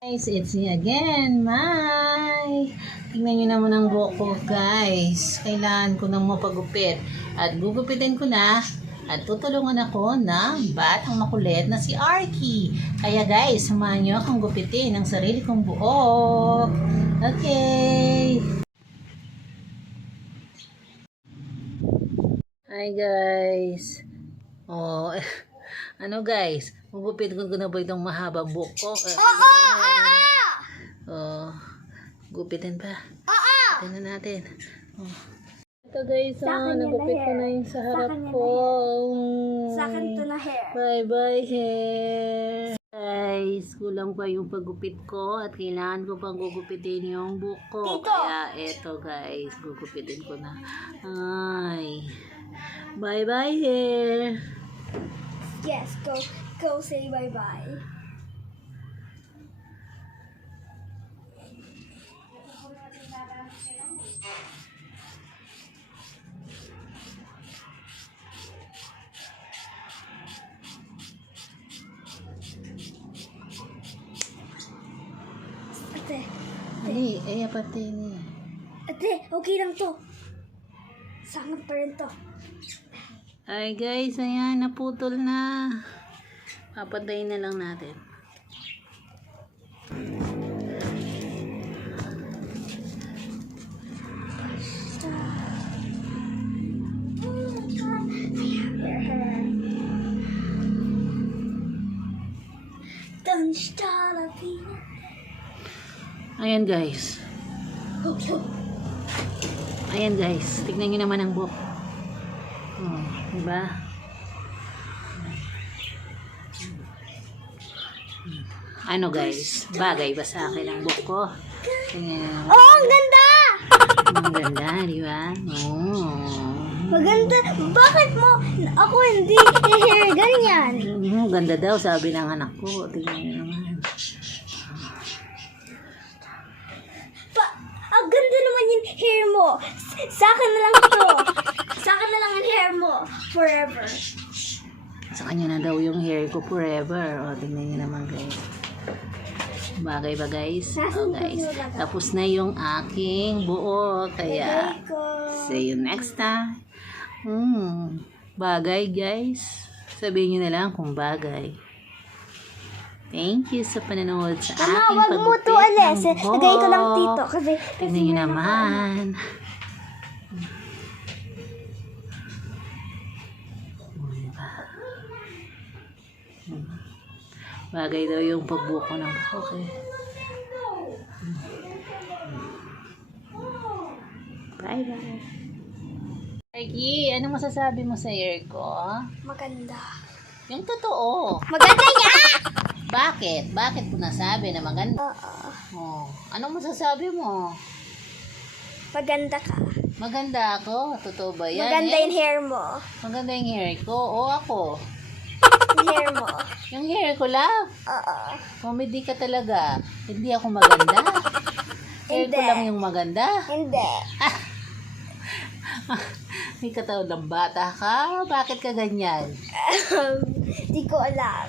Guys, it's me again, Mai. Tingnan nyo naman ang buhok ko, guys. Kailangan ko nang mapagupit. At gugupitin ko na. At tutulungan ako ng batang makulit na si Arky. Kaya guys, samahan nyo akong gupitin ang sarili kong buhok. Okay. Hi guys. Oh, ano guys? Magupit ko na ba itong mahabang buhok ko? Gupitin pa. Tingnan natin. Oh. Ito guys, nagupit ko na yung sa harap ko. Sa akin to na hair. Bye-bye hair. Guys, kulang pa yung paggupit ko at kailangan ko pang gugupitin yung buhok ko. Dito. Kaya eto guys, gugupitin ko na. Ay. Bye-bye hair. Yes, go say bye-bye. Ate, Ali, pati niya. ate, okay lang to. Sangat pa rin to. Ay guys, ayan, naputol na. Papatayin na lang natin. Ayan guys. Ayan guys, tignan nyo naman ang buhok. Oh, diba? Ano guys, bagay ba sa akin ang buhok ko? Tingnan. Oh, ang ganda! Ang ganda, diba? Oh. Maganda. Bakit mo? Ako hindi hair ganyan. Ganda daw, sabi ng anak ko. Tingnan nyo naman. Ang ganda naman yung hair mo. Sa akin na lang to. Sa akin na lang yung hair mo. Forever. Sa kanya na daw yung hair ko forever. O, tingnan nyo naman guys. Bagay ba guys? O guys, tapos na yung aking buo. Kaya, see you next time. Bagay guys. Sabihin nyo na lang kung bagay. Thank you sa panonood sa aking wag mo paggupit to alis. ng buhok. Lagay ko lang dito. Kasi Tingnan nyo naman. Bagay daw yung pagbuko ng buhok eh. Bye bye. Arky, ano masasabi mo sa hair ko? maganda. Yung totoo. Maganda niya! Bakit? Bakit ko nasabi na maganda? Oh, ano masasabi mo? Maganda ka. Maganda ako? Totoo ba yan? Maganda yung hair mo. Maganda yung hair ko? O ako? Yung hair mo. Yung hair ko lang? Oo. Comedy ka talaga. Hindi ako maganda? Hair ko Hindi. lang yung maganda? Hindi. May katawan ng bata ka? Bakit ka ganyan? Di ko alam.